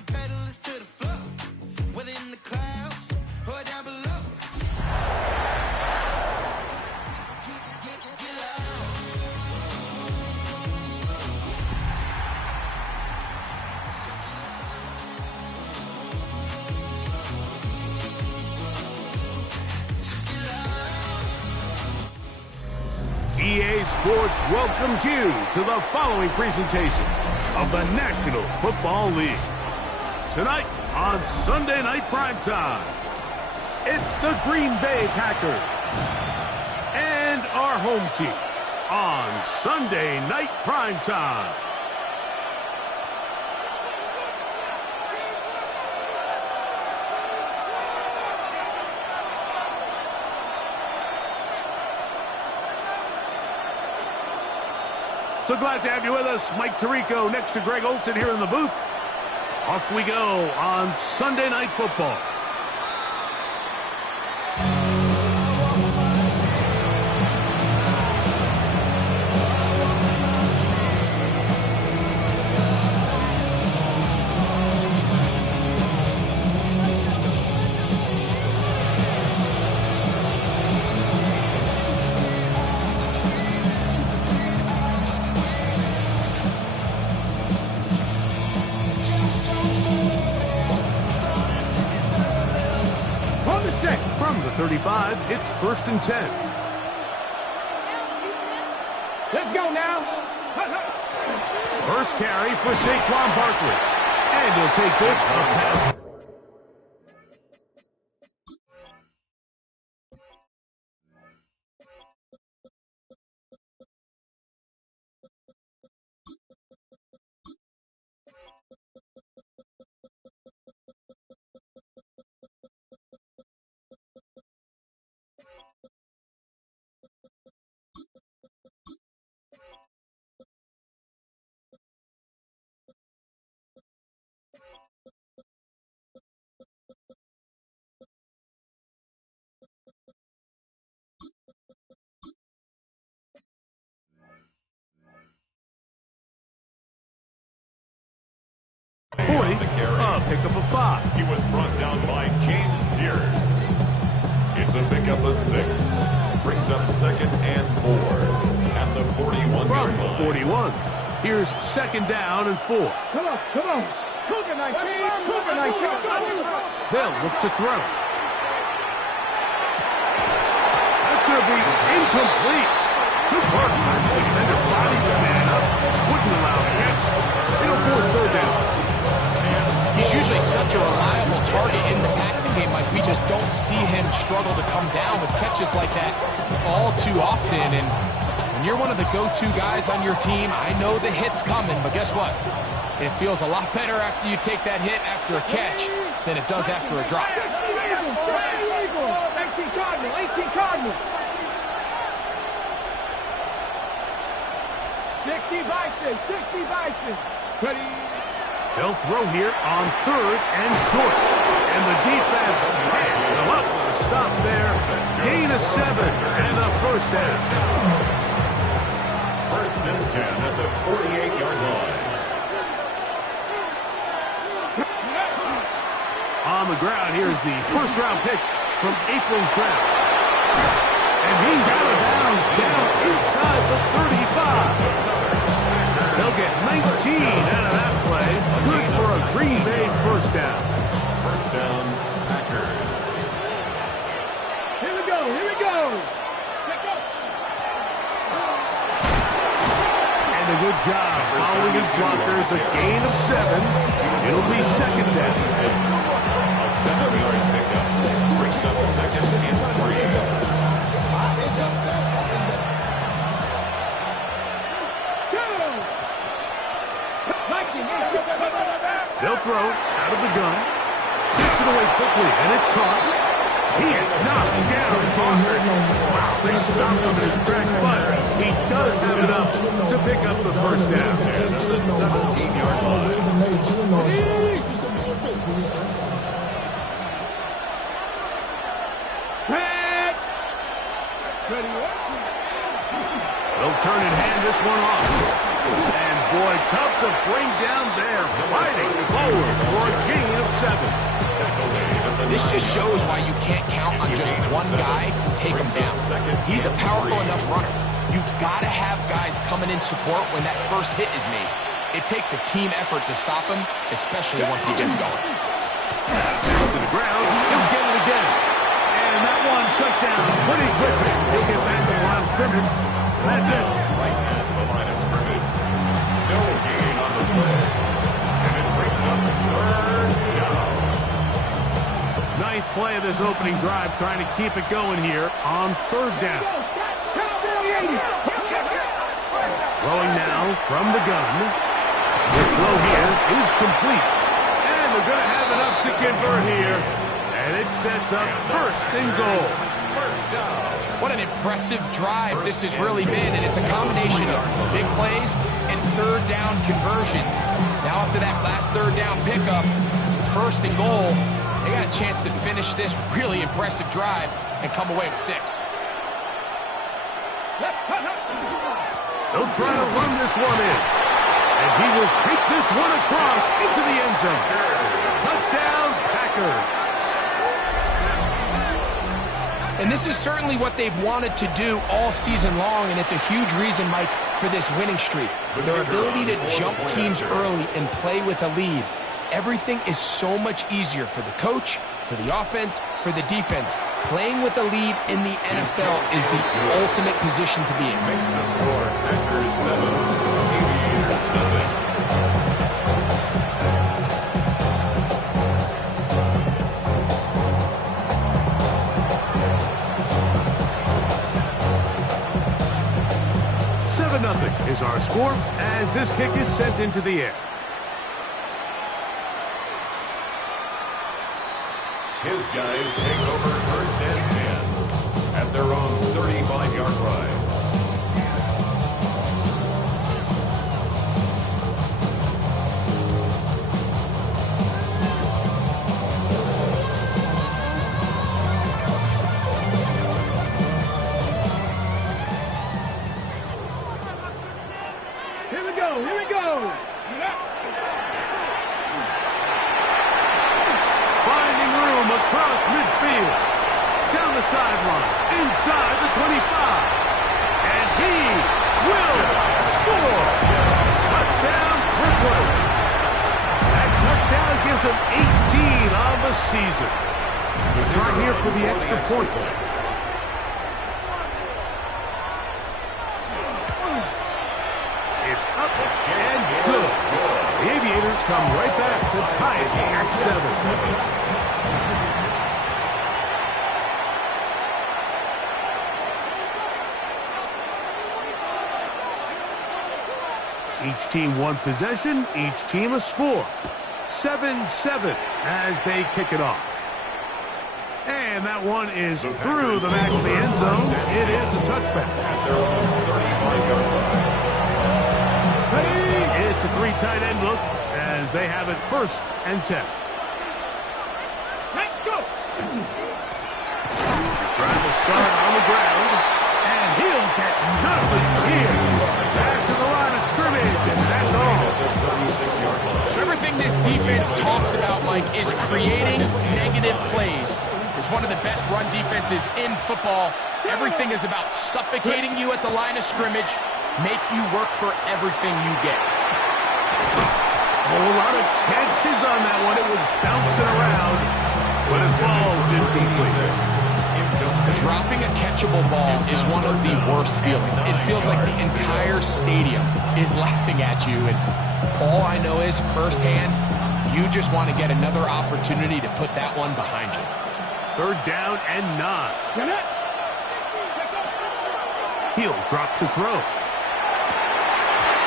my pedal is to the floor, whether in the clouds or down below. EA Sports welcomes you to the following presentation of the National Football League. Tonight on Sunday Night Primetime, it's the Green Bay Packers and our home team on Sunday Night Primetime. So glad to have you with us. Mike Tirico next to Greg Olsen here in the booth. Off we go on Sunday Night Football. From the 35, it's 1st and 10. Let's go now. First carry for Saquon Barkley. And he'll take this a pass. Pickup of 5. He was brought down by James Pierce. It's a pickup of 6. Brings up 2nd and 4 at the 41-yard From line. the 41, here's 2nd down and 4. Come on, come on. Cougar 19, Cougar 19. They'll look to throw. That's going to be incomplete. Good work by the defender. Bodied his man up. Wouldn't allow the catch. It'll force 3rd down. He's usually such a reliable target in the passing game. Like, we just don't see him struggle to come down with catches like that all too often. And when you're one of the go-to guys on your team, I know the hit's coming, but guess what? It feels a lot better after you take that hit after a catch than it does after a drop. 18 Cardinal, 18 Cardinal. 60 Bison, 60 Bison. Ready? They'll throw here on 3rd and short. And the defense ran them up with a stop there. Gain of 7 and a 1st down. 1st and 10 at the 48-yard line. On the ground, here's the 1st-round pick from April's draft. And he's out of bounds down inside the 35. They'll get 19 out of that play. Good for a Green Bay 1st down. 1st down, Packers. Here we go, here we go. And a good job following his blockers. A gain of 7. It'll be 2nd down. A 7-yard pickup. Brings up 2nd and 3. They'll throw out of the gun. Gets it away quickly, and it's caught. He is knocked down. They stopped him in his tracks, but he does have enough to pick up the 1st down. At the 17-yard line. They'll turn and hand this one off. And boy, tough to bring down there. Fighting forward for a gain of 7. This just shows why you can't count on just one guy to take him down. He's a powerful enough runner. You've got to have guys coming in support when that first hit is made. It takes a team effort to stop him, especially once he gets going. To the ground, he'll get it again. And that one shut down pretty quickly. He'll get back to the line of scrimmage. And that's it. Right at the line of scrimmage. No gain on the play. And it brings up 3rd down. Ninth play of this opening drive, trying to keep it going here on 3rd down. Throwing now from the gun. The throw here is complete. And they're going to have enough to convert here. And it sets up 1st and goal. 1st down. What an impressive drive this has really been, and it's a combination of big plays and 3rd down conversions. Now after that last 3rd down pickup, it's 1st and goal. They got a chance to finish this really impressive drive and come away with 6. They'll try to run this one in. And he will take this one across into the end zone. Touchdown, Packers. And this is certainly what they've wanted to do all season long, and it's a huge reason, Mike, for this winning streak. Their ability to jump teams early and play with a lead. Everything is so much easier for the coach, for the offense, for the defense. Playing with a lead in the NFL is the ultimate position to be in. Makes the score Packers 7, Aviators nothing. Nothing is our score as this kick is sent into the air. His guys take over 1st and 10 at their own 35-yard line. Here we go. Finding room across midfield. Down the sideline. Inside the 25. And he will score. Touchdown, Brooklyn. That touchdown gives him 18 on the season. We'll try here for the extra point. It's up and good. The Aviators come right back to tie it at 7. Each team one possession, each team a score. 7-7 as they kick it off. And that one is through the back of the end zone. It is a touchback. It's a 3 tight end look as they have it 1st and 10. Let's go. Trying to start on the ground, and he'll get nothing here. Back to the line of scrimmage, and that's all. So everything this defense talks about, Mike, is creating negative plays. It's one of the best run defenses in football. Everything is about suffocating you at the line of scrimmage, make you work for everything you get. A whole lot of chances on that one. It was bouncing around, but it falls incomplete. Dropping a catchable ball is one of the worst feelings. It feels like the entire stadium is laughing at you, and all I know is firsthand, you just want to get another opportunity to put that one behind you. 3rd down and 9. He'll drop the throw.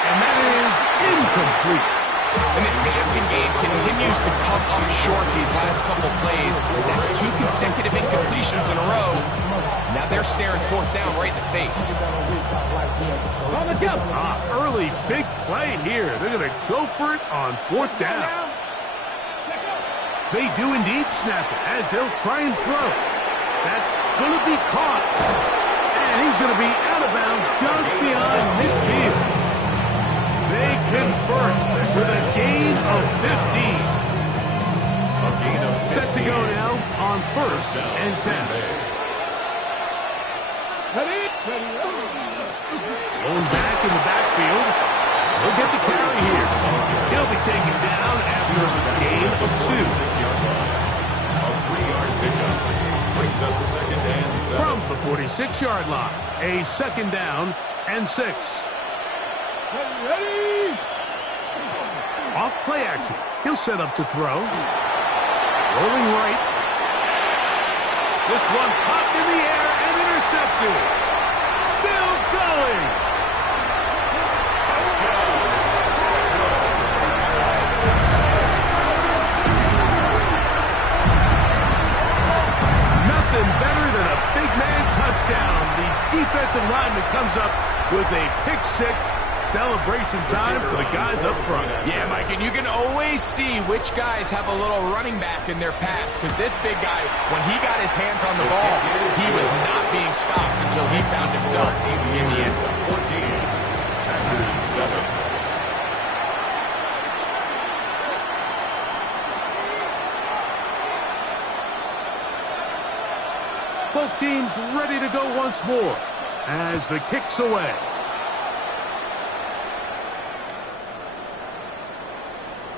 And that is incomplete. And this passing game continues to come up short these last couple plays. That's 2 consecutive incompletions in a row. Now they're staring 4th down right in the face. Early big play here. They're going to go for it on 4th down. They do indeed snap it as they'll try and throw. That's going to be caught. And he's going to be out of bounds just beyond midfield. They can of 15. A gain of 15. Set to go now on first and 10. Going back in the backfield. He'll get the carry here. He'll be taken down after a gain of 2. 6-yard line. A 3-yard pickup. Brings up second and 7. From the 46-yard line, a second down and 6. Off play action. He'll set up to throw. Rolling right. This one popped in the air and intercepted. Still going. Nothing better than a big man touchdown. The defensive lineman comes up with a pick-6. Celebration time for the guys up front. Yeah, Mike, and you can always see which guys have a little running back in their pass, because this big guy, when he got his hands on the ball, he was not being stopped until he found himself in the end zone. 14. Packers 7. Both teams ready to go once more as the kick's away.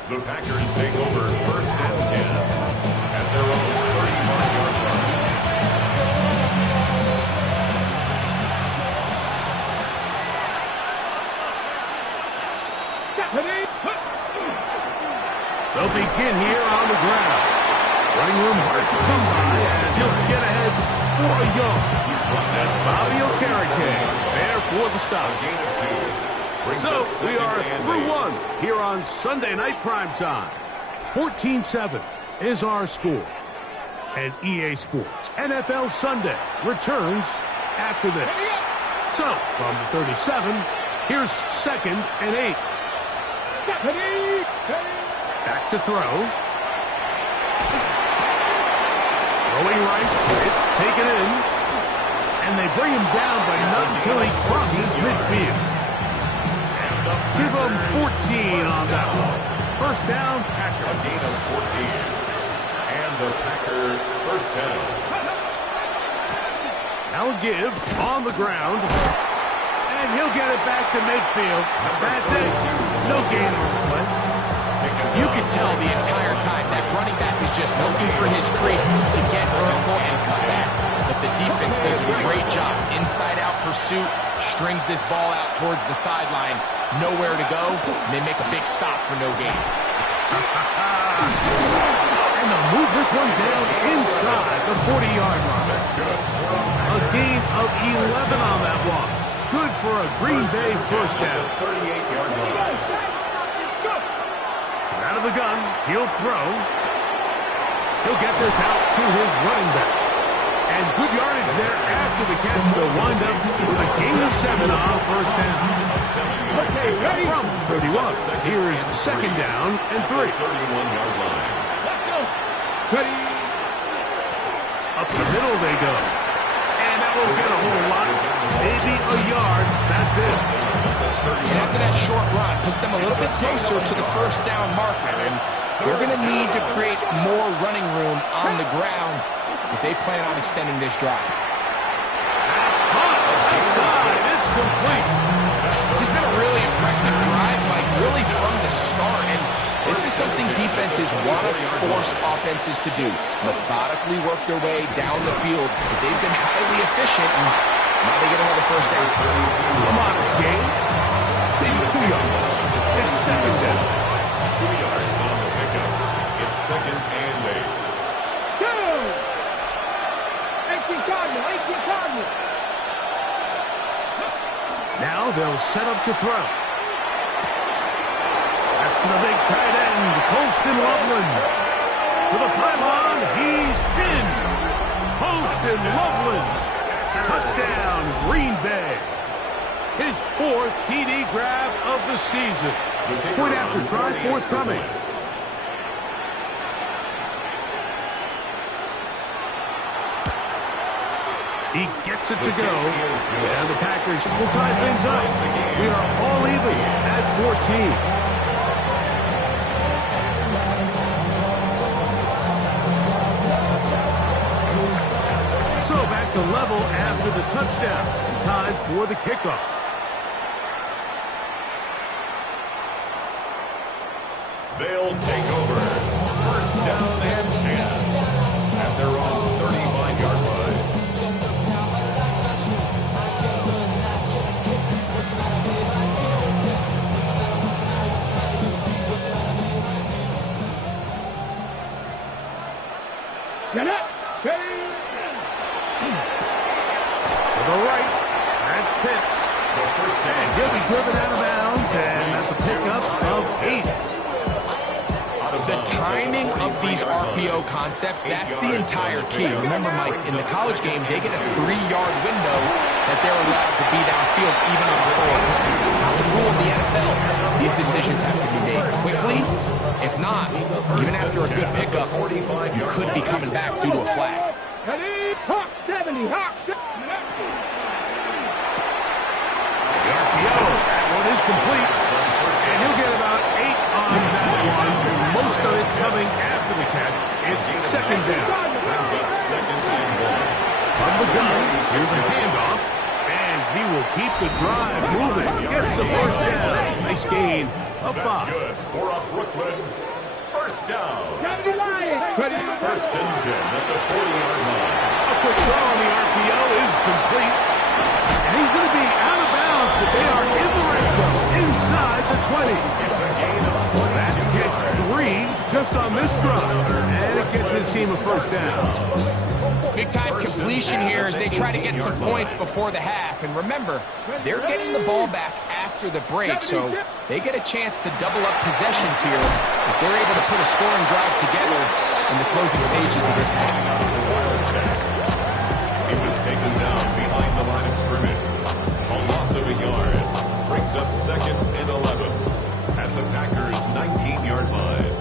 The Packers take over first and 10 at their own 31-yard line. They'll begin here on the ground. Running room hard to come by as he'll get ahead for a yard. That's Bobby Okereke there for the stop. Gain of 2. Brings So up we second are and through 8. one here on Sunday Night Primetime. 14-7 is our score. And EA Sports NFL Sunday returns after this. So from the 37, here's second and 8. Back to throw. Throwing right, it's taken in. And they bring him down, but not until he crosses midfield. Give him 14 on that one. First down, Packer. A gain of 14. And the Packer first down. Now a give on the ground. And he'll get it back to midfield. That's it. No gain on the play. You can tell the entire time that running back is just looking for his crease to get vertical and cut back. But the defense does a great job. Inside-out pursuit, strings this ball out towards the sideline. Nowhere to go, and they make a big stop for no gain. And they'll move this one down inside the 40-yard line. That's good. A gain of 11 on that one. Good for a Green Bay first down. 38-yard line. Out of the gun, he'll throw. He'll get this out to his running back. And good yardage there after the catch to wind up with a gain of 7 on first down. From 31, here's second down and 3. 31-yard line. Up the middle they go. And that will get a whole lot. Maybe a yard. That's it. And after that short run, puts them a little bit closer to the first down marker. And they're going to need to create more running room on the ground if they plan on extending this drive. That's caught. Outside. It's complete. This has been a really impressive drive, Mike, really from the start. And this is something defenses want to force offenses to do. Methodically work their way down the field. But they've been highly efficient, and now they get another first down. A modest gain. Maybe 2 yards. It's second down. 2 yards on the pickup. It's second and 8. Go! 18 Cardinal, 18 Cardinal. Now they'll set up to throw. That's the big tight end, Colston Loveland. To the pylon, he's in. Colston Loveland. Touchdown, Green Bay. His 4th TD grab of the season. Point after try forthcoming. He gets it to go. And the Packers will tie things up. We are all even at 14. touchdown. Time for the kickoff. They'll take over. First down and 10 at their own 35-yard line. Get up. To the right, that's Pitts. And he'll be driven out of bounds, and that's a pickup of 8. The timing of these RPO concepts, that's the entire key. Remember, Mike, in the college game, they get a 3-yard window that they're allowed to be downfield even on 4 pitches. That's not the rule in the NFL. These decisions have to be made quickly. If not, even after a good pickup, you could be coming back due to a flag. Hawk 70, Hawk 70. The RPO, that one is complete. And he'll get about 8 on that one. Most of it coming after the catch. It's second down. Brings up second and 1. From the gun, here's a handoff. And he will keep the drive moving. He gets the first down. Nice gain of 5. That's good for a Brooklyn first down. 70 Lions. First and 10 at the 40-yard line. A quick throw on the RPO is complete. And he's going to be out of bounds, but they are in the red zone, inside the 20. It's a gain of 20. That's catch 3 just on this drive. And it gets his team a first down. Big-time completion here as they try to get some points before the half. And remember, they're getting the ball back after the break, so they get a chance to double up possessions here if they're able to put a scoring drive together in the closing stages of this half. He was taken down behind the line of scrimmage. A loss of a yard. Brings up second and 11 at the Packers' 19-yard line.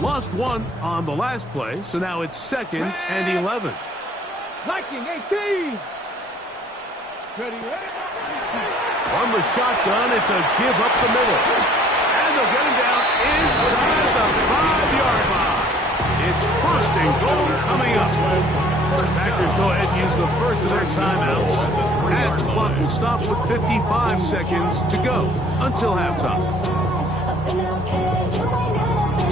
Lost 1 on the last play, so now it's second and 11. Viking 18. Ready. From the shotgun, it's a give up the middle. And they'll get him down inside the 5-yard line. It's first and goal coming up. The Packers go ahead and use the first of their timeouts, as the clock will stop with 55 seconds to go until halftime.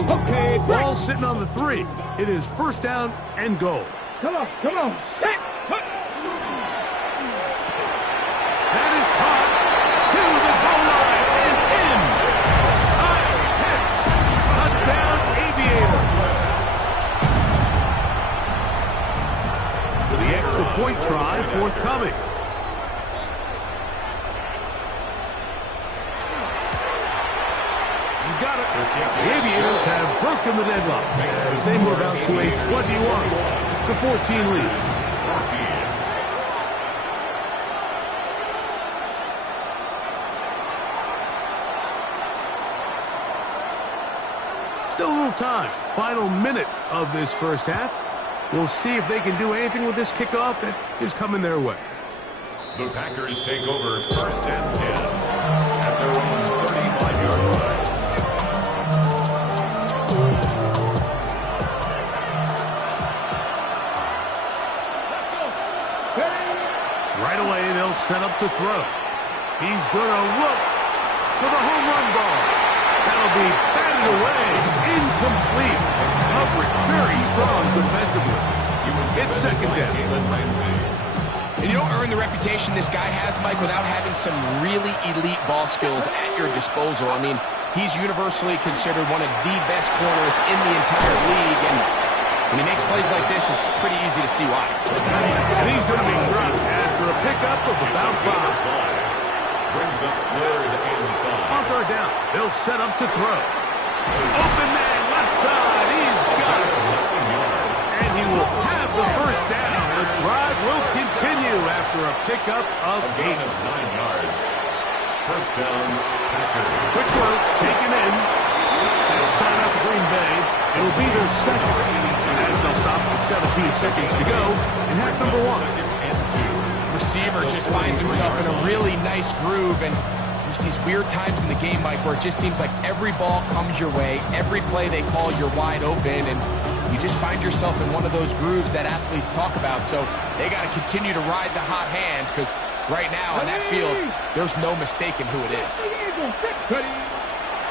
Okay, Ball sitting on the 3. It is first down and goal. come on. Set. That is caught to the goal line and in. Kyle Pitts, touchdown Aviator. With the extra point try forthcoming. He's got it. The Aviators have broken the deadlock as they move out to a 21-14 lead. 14. Still a little time. Final minute of this first half. We'll see if they can do anything with this kickoff that is coming their way. The Packers take over first and 10 at their own 35-yard line. Right away, they'll set up to throw. He's going to look for the home run ball. That'll be batted away. Incomplete. Coverage very strong defensively. It's second down. And you don't earn the reputation this guy has, Mike, without having some really elite ball skills at your disposal. I mean, he's universally considered one of the best corners in the entire league, and when he makes plays like this, it's pretty easy to see why. And he's going to be dropped after a pickup of about 5. Brings up third and 5. On third down, they'll set up to throw. Open man, left side, he's got it. And he will have the first down. The drive will continue after a pickup of 8. 9 yards. First down, Packers. Quick throw, taken in. That's timeout for Green Bay. It'll be their second, as they'll stop with 17 seconds to go in half number 1. Receiver just finds himself in a really nice groove, and there's these weird times in the game, Mike, where it just seems like every ball comes your way, every play they call, you're wide open, and you just find yourself in one of those grooves that athletes talk about. So they got to continue to ride the hot hand, because right now on that field, there's no mistaking who it is.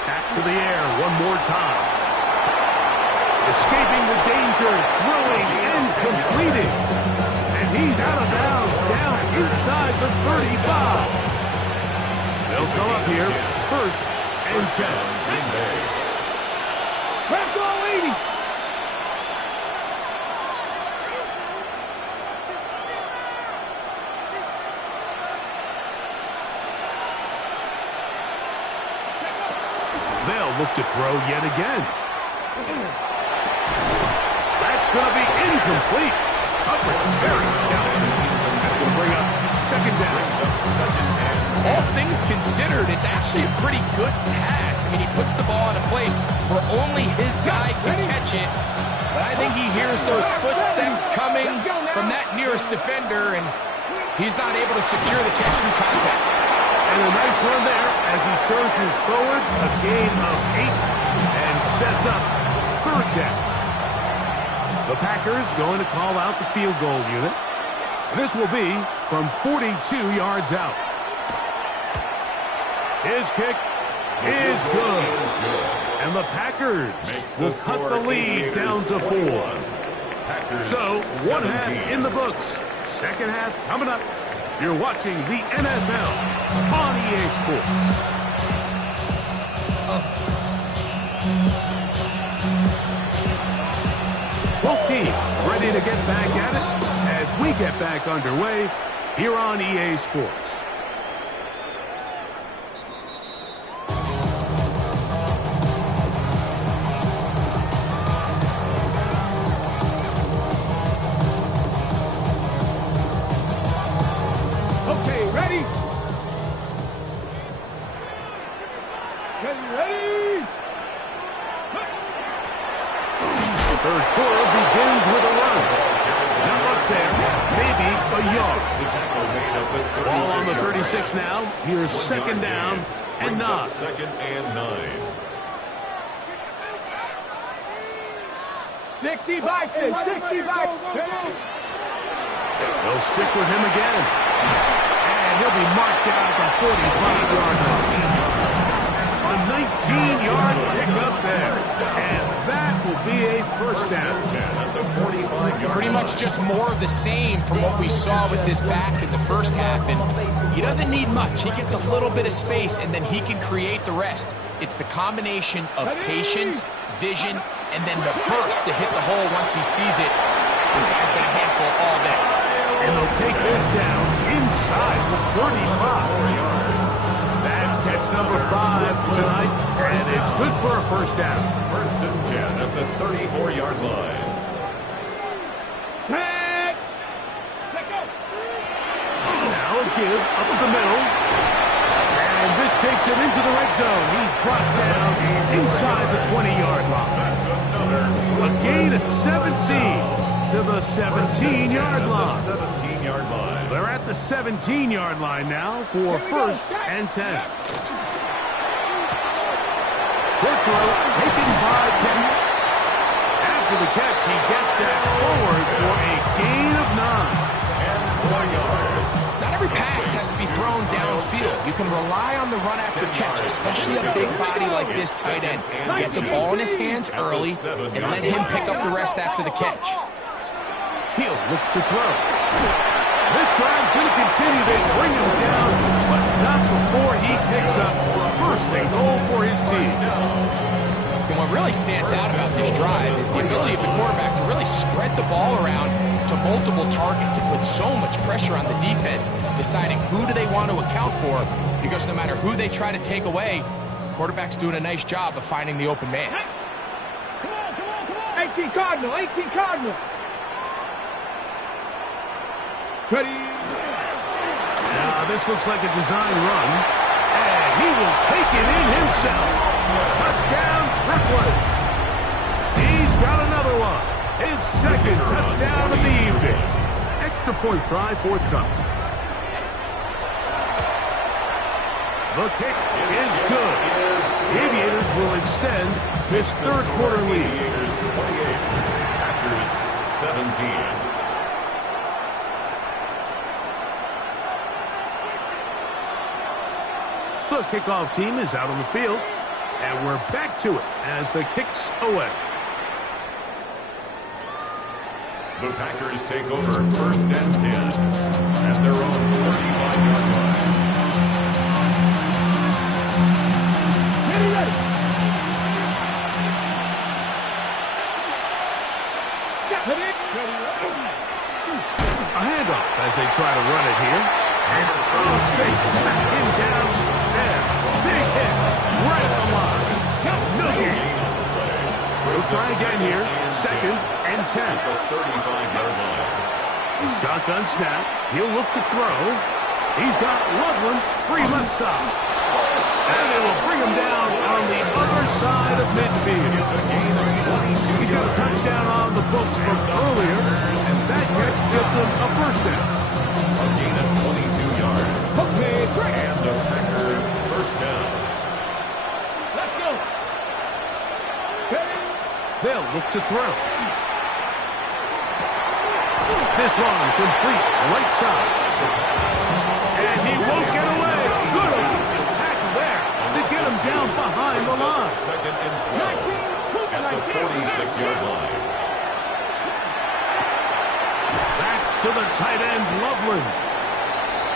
Back to the air one more time. Escaping the danger, throwing and completing. And he's out of bounds, down inside the 35. They'll go up here, first and 10. Let's go, lady. They'll look to throw yet again. That's going to be incomplete. Coverage is very stout. That's going to bring up second down. All things considered, it's actually a pretty good pass. I mean, he puts the ball in a place where only his guy can catch it. But I think he hears those footsteps coming from that nearest defender, and he's not able to secure the catch through contact. And a nice run there as he surges forward, a gain of 8, and sets up third down. The Packers going to call out the field goal unit. This will be from 42 yards out. His kick is good. And the Packers will cut the lead down to 4. So, one half in the books. Second half coming up. You're watching the NFL on EA Sports. Both teams ready to get back at it as we get back underway here on EA Sports. Okay, ready? Ready? The third quarter begins with a run. Not much there, maybe a yard. Ball on the 36 now. Here's second down and 9. Second and 9. 60 boxes, 60 boxes. They'll stick with him again. And he'll be marked down at the 45-yard line. A 19-yard pickup there. And that will be a first down. Pretty much just more of the same from what we saw with this back in the first half. And he doesn't need much. He gets a little bit of space, and then he can create the rest. It's the combination of patience, vision, and then the burst to hit the hole once he sees it. This guy's been a handful all day. And they'll take this down inside the 35. That's catch number 5 tonight, and it's good for a first down. First and 10 at the 34-yard line. Now a give up the middle. And this takes him into the red zone. He's brought down inside the 20-yard line. A gain of 17 to the 17-yard line. 17-yard line. They're at the 17-yard line now for first and 10. Quick throw taken by Pitts. After the catch, he gets that forward for a gain of 9. 10 yards. Not every pass has to be thrown downfield. You can rely on the run after catch, especially a big body like this tight end. Get the ball in his hands early and let him pick up the rest after the catch. He'll look to throw. This drive's going to continue. They bring him down, but not before he picks up first and goal for his team. And what really stands out about this drive is the ability of the quarterback to really spread the ball around to multiple targets and put so much pressure on the defense, deciding who do they want to account for, because no matter who they try to take away, the quarterback's doing a nice job of finding the open man. Come on. 18 Cardinal. Ready? Now, this looks like a design run, and he will take it in himself. Touchdown, Brooklyn. He's got another one. His second touchdown of the evening. Extra point try forthcoming. The kick is good. The Aviators will extend this third quarter lead. Aviators 28, Packers 17. The kickoff team is out on the field, and we're back to it as the kick's away. The Packers take over 1st and 10 at their own 35-yard line. A handoff as they try to run it here. And they smack him down there. Big hit right at the line. No gain. We'll try again here. 2nd and 10. The 35-yard line. A shotgun snap. He'll look to throw. He's got Loveland free left side. And it will bring him down on the other side of midfield. It's a gain of 22. He's got a touchdown on the books from earlier, and that catch gets him a first down. A gain of 22 yards. And the Packer first down. Let's go. They'll look to throw. This one complete right side. And he won't get away. Good tackle there to get him down behind the line. 2nd and 12 at the 46-yard line. That's to the tight end, Loveland.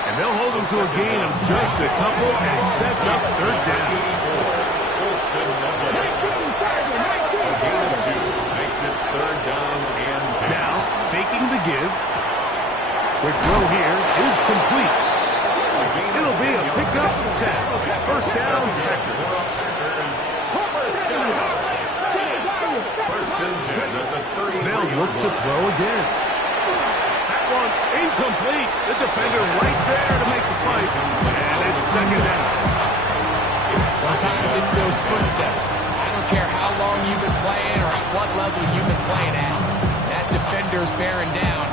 And they'll hold him to a gain of just a couple and sets up 3rd down. Colston Loveland. A gain of 2 makes it 3rd down and 10. Now, faking the give. Quick throw here is complete. It'll be a pickup 10. First down, Packers. First and 10 at the 30. They'll look to throw again. That one incomplete. The defender right there to make the fight. And it's 2nd down. Sometimes it's those footsteps. I don't care how long you've been playing or at what level you've been playing at. That defender's bearing down.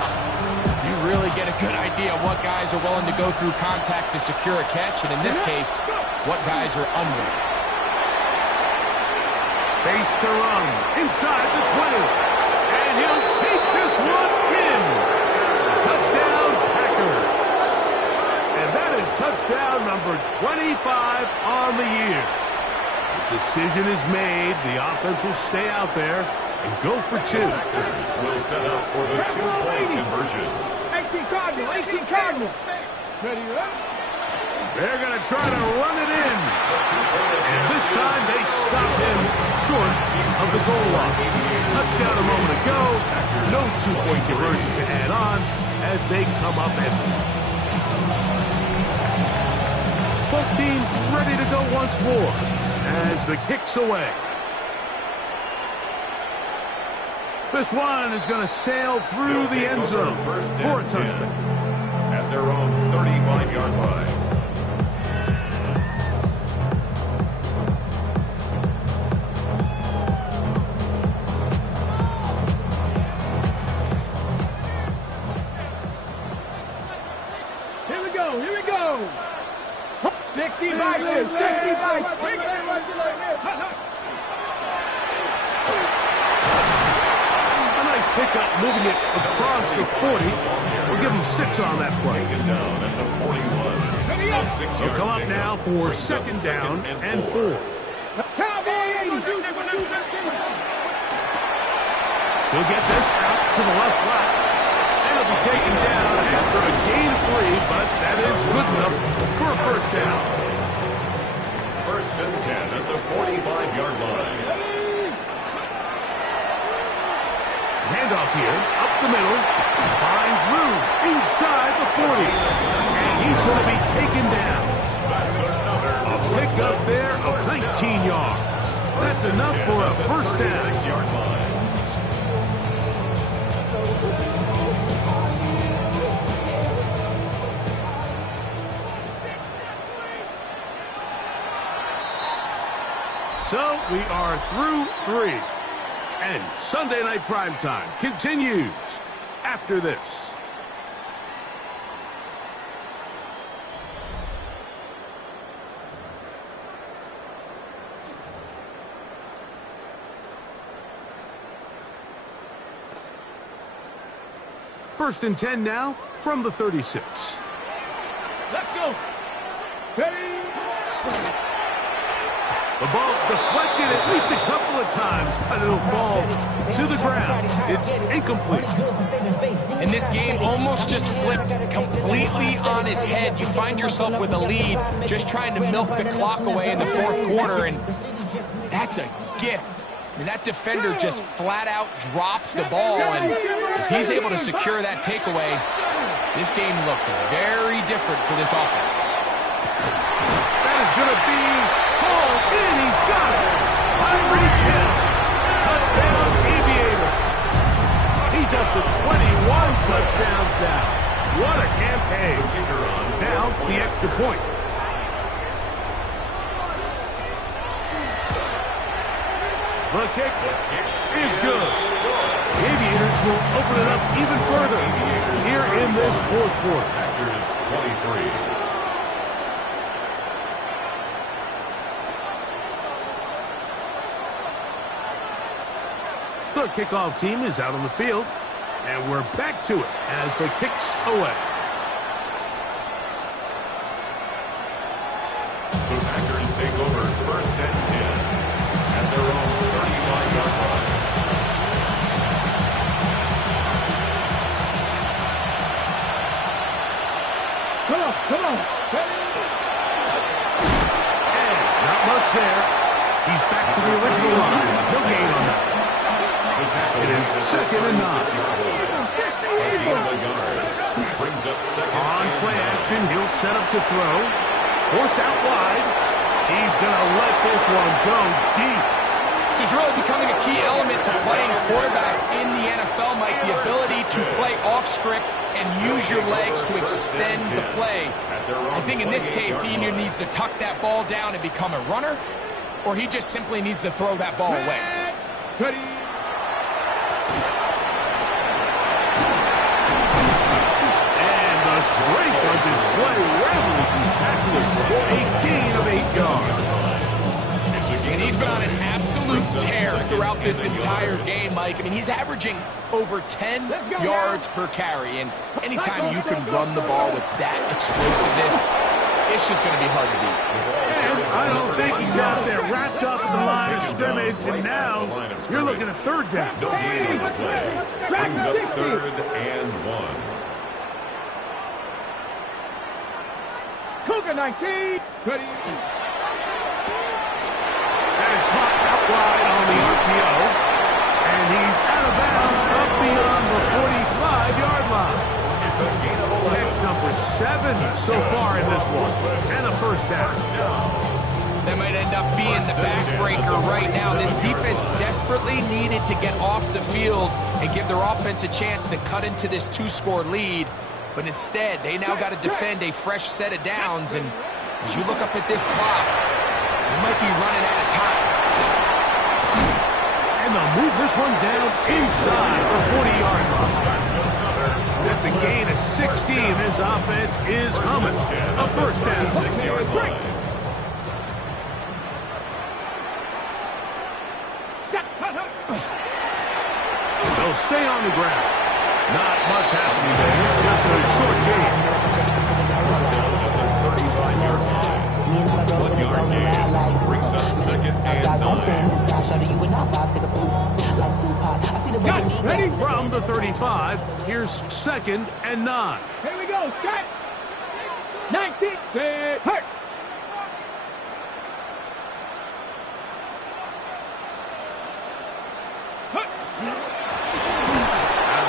You really get a good idea of what guys are willing to go through contact to secure a catch, and in this case, what guys are under. Space to run inside the 20. And he'll take this one in. Touchdown, Packers. And that is touchdown number 25 on the year. The decision is made. The offense will stay out there and go for 2. Packers will set up for the 2-point conversion. 18 Cardinals, 18 Cardinals. Ready, up. They're going to try to run it in. And this time they stop him short of the goal line. Touchdown a moment ago. No 2-point conversion to add on as they come up empty. Both teams ready to go once more as the kick's away. This one is going to sail through the end zone for a touchdown. At their own 35-yard line. Here we go, here we go. 60 by 2, 60 by 2. Pickup moving it across the 40. We'll give him 6 on that play. Taken down at the 41. A 6-yard They'll come up now for 2nd down and 4. He'll get this out to the left flat. And it'll be taken down after a gain of 3, but that is good enough for a first down. 1st and 10 at the 45-yard line. Handoff here, up the middle, finds room inside the 40, and he's going to be taken down. A pickup there of 19 yards. That's enough for a first down. 6-yard line. So we are through 3. And Sunday Night Primetime continues after this. First and 10 now from the 36. Let's go. Ready? The ball deflected at least a couple of times, but it'll fall to the ground. It's incomplete. And this game almost just flipped completely on his head. You find yourself with a lead, just trying to milk the clock away in the fourth quarter, and that's a gift. I mean, that defender just flat out drops the ball, and if he's able to secure that takeaway, this game looks very different for this offense. That is going to be hauled in. He's got it. Tyreek Hill. Touchdown, Aviator. He's up to 21 touchdowns now. What a campaign. Now, the extra point. The kick is good. The Aviators will open it up even further here in this fourth quarter. Packers 23. The kickoff team is out on the field, and we're back to it as the kick's away. The Packers take over first and 10 at their own 35-yard line. Come on. Ready? And not much there. He's back to the original line. No gain on that. It is second and 9. Brings up second. On play action, he'll set up to throw. Forced out wide. He's going to let this one go deep. This is really becoming a key element to playing quarterback in the NFL, Mike, the ability to play off script and use your legs to extend the play. I think in this case, he either needs to tuck that ball down and become a runner, or he just simply needs to throw that ball away. Ready? And the strength on display, rattling through tacklers for a gain of 8 yards. And he's been on an absolute tear throughout this entire game, Mike. I mean, he's averaging over 10 yards per carry. And anytime you can run the ball with that explosiveness, it's just going to be hard to beat. And I don't think he got there wrapped up in the line of scrimmage. And now you're looking at third down. No gain on the play. Brings up third and 1. Cougar 19. Ready? That is caught out wide on the RPO. And he's out of bounds up beyond the 45-yard line. It's a gain of 11. Catch number 7 so far in this one. And a first down. That might end up being the backbreaker right now. This defense desperately needed to get off the field and give their offense a chance to cut into this 2-score lead. But instead, they now got to defend a fresh set of downs. And as you look up at this clock, they might be running out of time. And they'll move this one down inside the 40-yard line. That's a gain of 16. This offense is humming. A first down. 6-yard line. They'll stay on the ground. Not much happening there. Just a short gain. 35-yard line. 1-yard gain. Brings up second and 9. Ready? From the 35, here's second and 9. Here we go. Set. 19. Set. Hurt.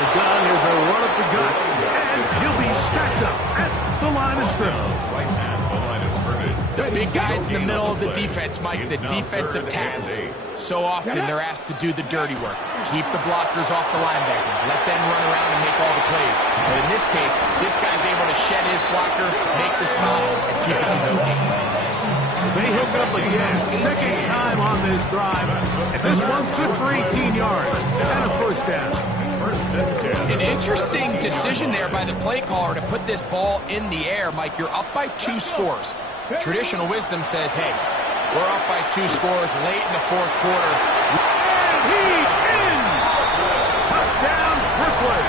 Gun, here's a run up the gut, and he'll be stacked up at the line of scrimmage. Right at the line of scrimmage. The big guys in the middle of the defense, Mike, the defensive tackles. So often they're asked to do the dirty work. Keep the blockers off the linebackers. Let them run around and make all the plays. But in this case, this guy's able to shed his blocker, make the stop, and keep it to no gain. They hook up again. Second time on this drive. And this one's good for 18 yards and a first down. An interesting decision there by the play caller to put this ball in the air. Mike, you're up by 2 scores. Traditional wisdom says, hey, we're up by 2 scores late in the fourth quarter. And he's in! Touchdown, Brooklyn.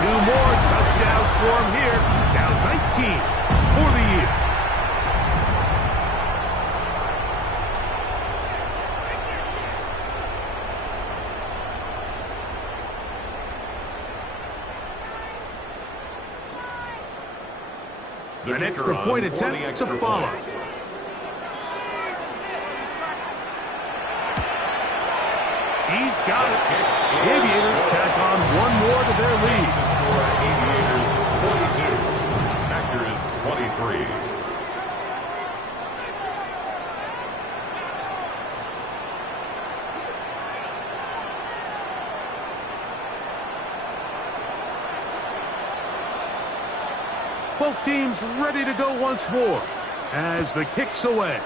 2 more touchdowns for him here. Down 19 for the year. An extra point attempt to follow. He's got it. Aviators tack on 1 more to their lead. The score, Aviators 42, Packers 23. Both teams ready to go once more as the kick's away.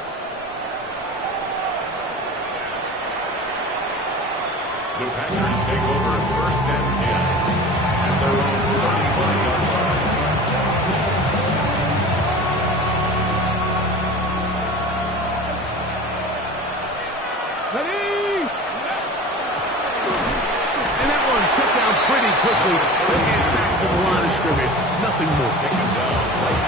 The Packers take over 1st and 10 at their own 35-yard line. Ready? And that one shut down pretty quickly. They'll get back to the line of scrimmage. Nothing more.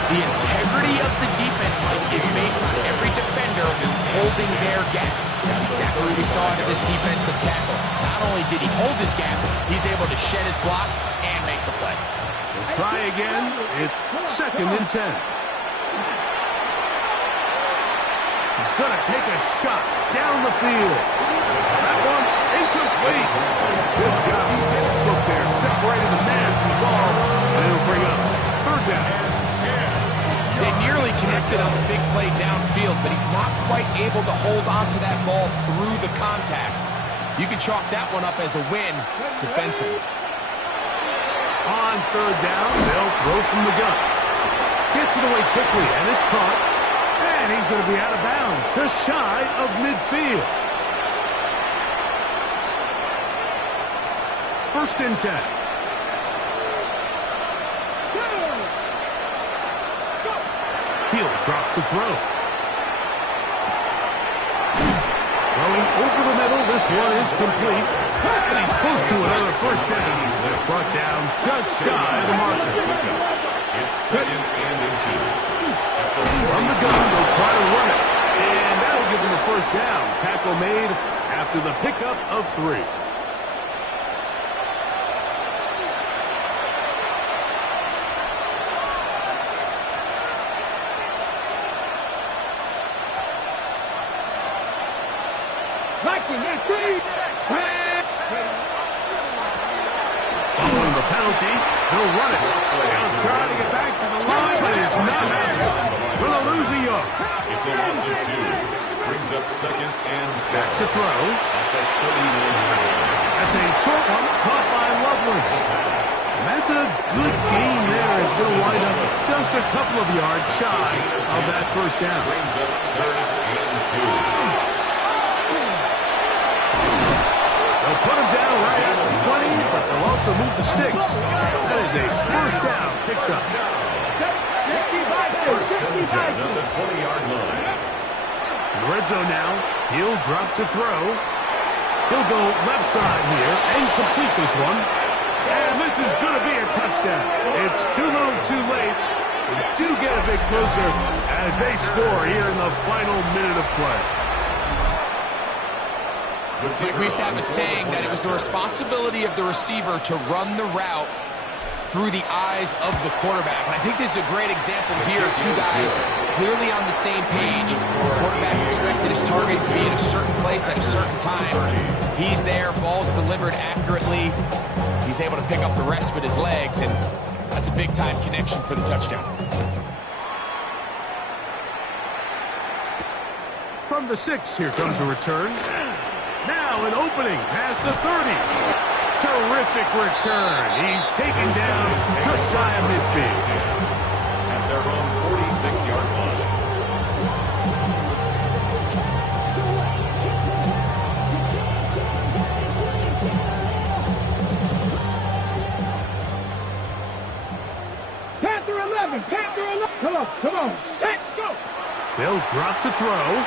The integrity of the defense, Mike, is based on every defender holding their gap. That's exactly what we saw out of this defensive tackle. Not only did he hold his gap, he's able to shed his block and make the play. They'll try again. It's 2nd and 10. He's going to take a shot down the field. That one incomplete. Good job. Textbook there, separating the man from the ball. And it'll bring up 3rd down. They nearly connected on the big play downfield, but he's not quite able to hold on to that ball through the contact. You can chalk that one up as a win defensively. On 3rd down, they'll throw from the gun. Gets it away quickly, and it's caught. And he's going to be out of bounds, just shy of midfield. 1st and 10. He'll drop to throw. Throwing over the middle, this one is complete. And he's close to another first down. He's brought down just shy of the marker. It's 2nd and inches. From the gun, they'll try to run it. And that'll give them a first down. Tackle made after the pickup of 3. Following the penalty, he'll run it. He'll try to get back to the line, but it's not happening. Going to lose a yard. It's a loss of 2. Brings up 2nd and 12. Back to throw. At the 31-yard line. That's a short one caught by Loveland. And that's a good gain there. It's going to wind up just a couple of yards shy of that first down. Brings up 3rd and 2. They'll put him down right at the 20, but they'll also move the sticks. That is a first down picked up. 1st and 10 at the 20-yard line. In the red zone now, he'll drop to throw. He'll go left side here and complete this one. And this is going to be a touchdown. It's too little too late. They do get a bit closer as they score here in the final minute of play. Mike, we used to have a saying that it was the responsibility of the receiver to run the route through the eyes of the quarterback. And I think this is a great example here. 2 guys clearly on the same page. The quarterback expected his target to be in a certain place at a certain time. He's there, ball's delivered accurately. He's able to pick up the rest with his legs, and that's a big-time connection for the touchdown. From the 6, here comes a return. Now an opening past the 30. Terrific return. He's taken down just shy of midfield. At their own 46-yard line. 11. Panther 11. Come on. Set, go. They'll drop to throw.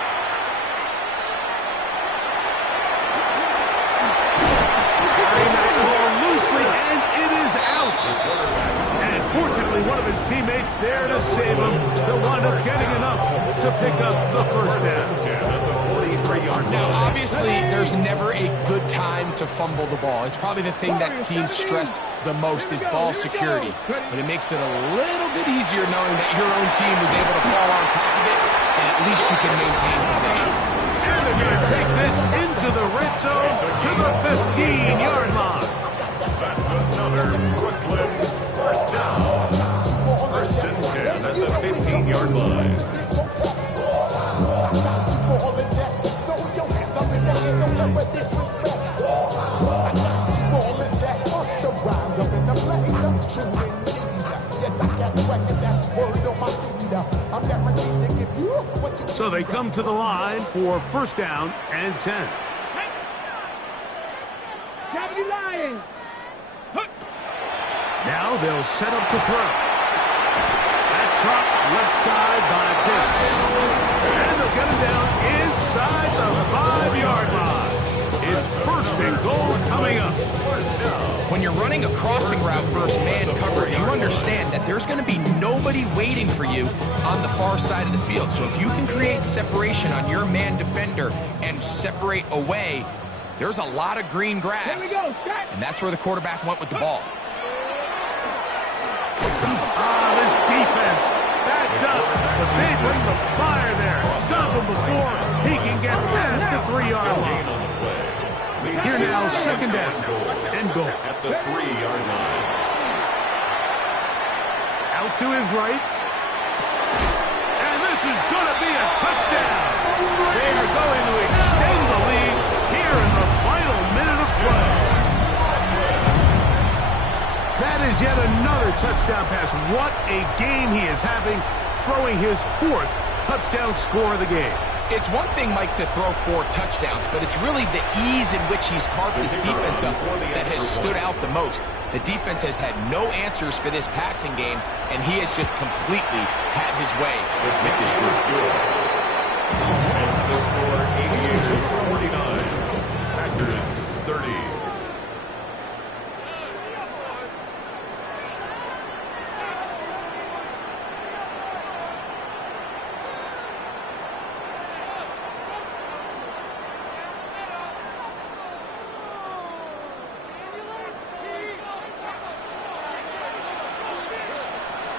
Carrying that ball loosely, and it is out. And fortunately, one of his teammates there to save him. They'll wind up getting enough to pick up the first down. Now, obviously, there's never a good time to fumble the ball. It's probably the thing that teams stress the most is ball security. But it makes it a little bit easier knowing that your own team was able to fall on top of it, and at least you can maintain possession. And they're going to take this into the red zone to the 15-yard line. That's another Brooklyn first down. First and 10 at the 15-yard line. So they come to the line for first down and 10. Cavity Lions. Now they'll set up to throw. That's caught left side by Pitts. And they'll get him down inside the 5-yard line. It's first and goal coming up. When you're running a crossing route versus man coverage, you understand that there's going to be nobody waiting for you on the far side of the field. So if you can create separation on your man defender and separate away, there's a lot of green grass. And that's where the quarterback went with the ball. This defense backed up, but they bring the fire there. Stop him before he can get past the 3-yard line. Here now, second down and goal. At the 3-yard line. Out to his right. And this is going to be a touchdown. They are going to extend the lead here in the final minute of play. That is yet another touchdown pass. What a game he is having, throwing his 4th touchdown score of the game. It's one thing, Mike, to throw 4 touchdowns, but it's really the ease in which he's carved this defense up that has stood out the most. The defense has had no answers for this passing game, and he has just completely had his way with this group. It's the score 88-49. Packers 30.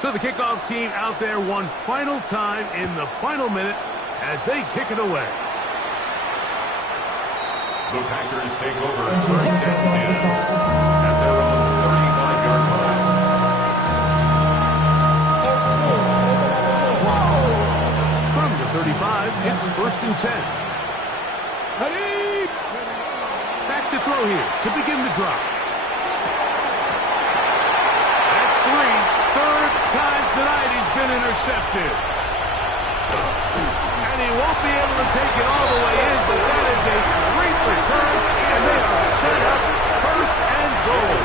So the kickoff team out there one final time in the final minute as they kick it away. The Packers take over first and 10 at their own 35-yard line. From the 35, it's first and 10. Back to throw here to begin the drop. That's 3. Third time tonight he's been intercepted. And he won't be able to take it all the way in, but that is a great return, and they are set up first and goal.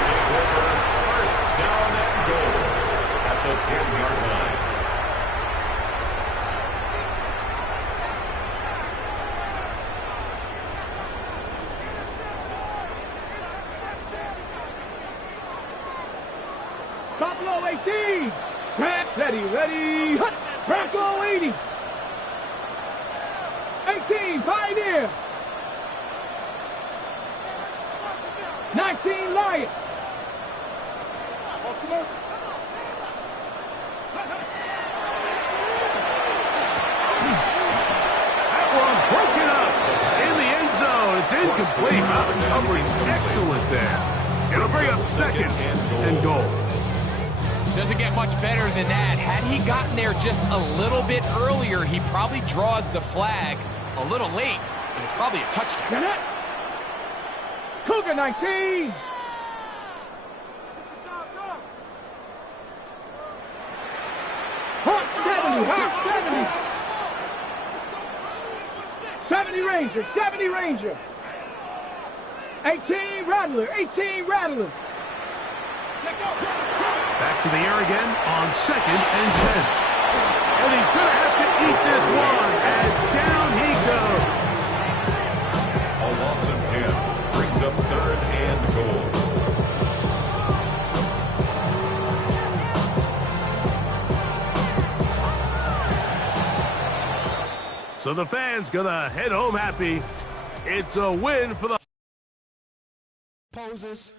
First down and goal at the 10-yard line. Top low 18. Ready. Track low 80. 18, Pioneer. 19, Lions. That one broken up in the end zone. It's incomplete. Mountain covering excellent there. It'll bring up second and goal. Doesn't get much better than that. Had he gotten there just a little bit earlier, he probably draws the flag a little late, and it's probably a touchdown. Cougar 19. Hawk 70. 70 Ranger. 18 Rattler. Back to the air again on 2nd and 10. And he's going to have to eat this one as down he goes. A loss of 10 brings up 3rd and goal. So the fans going to head home happy. It's a win for the poses.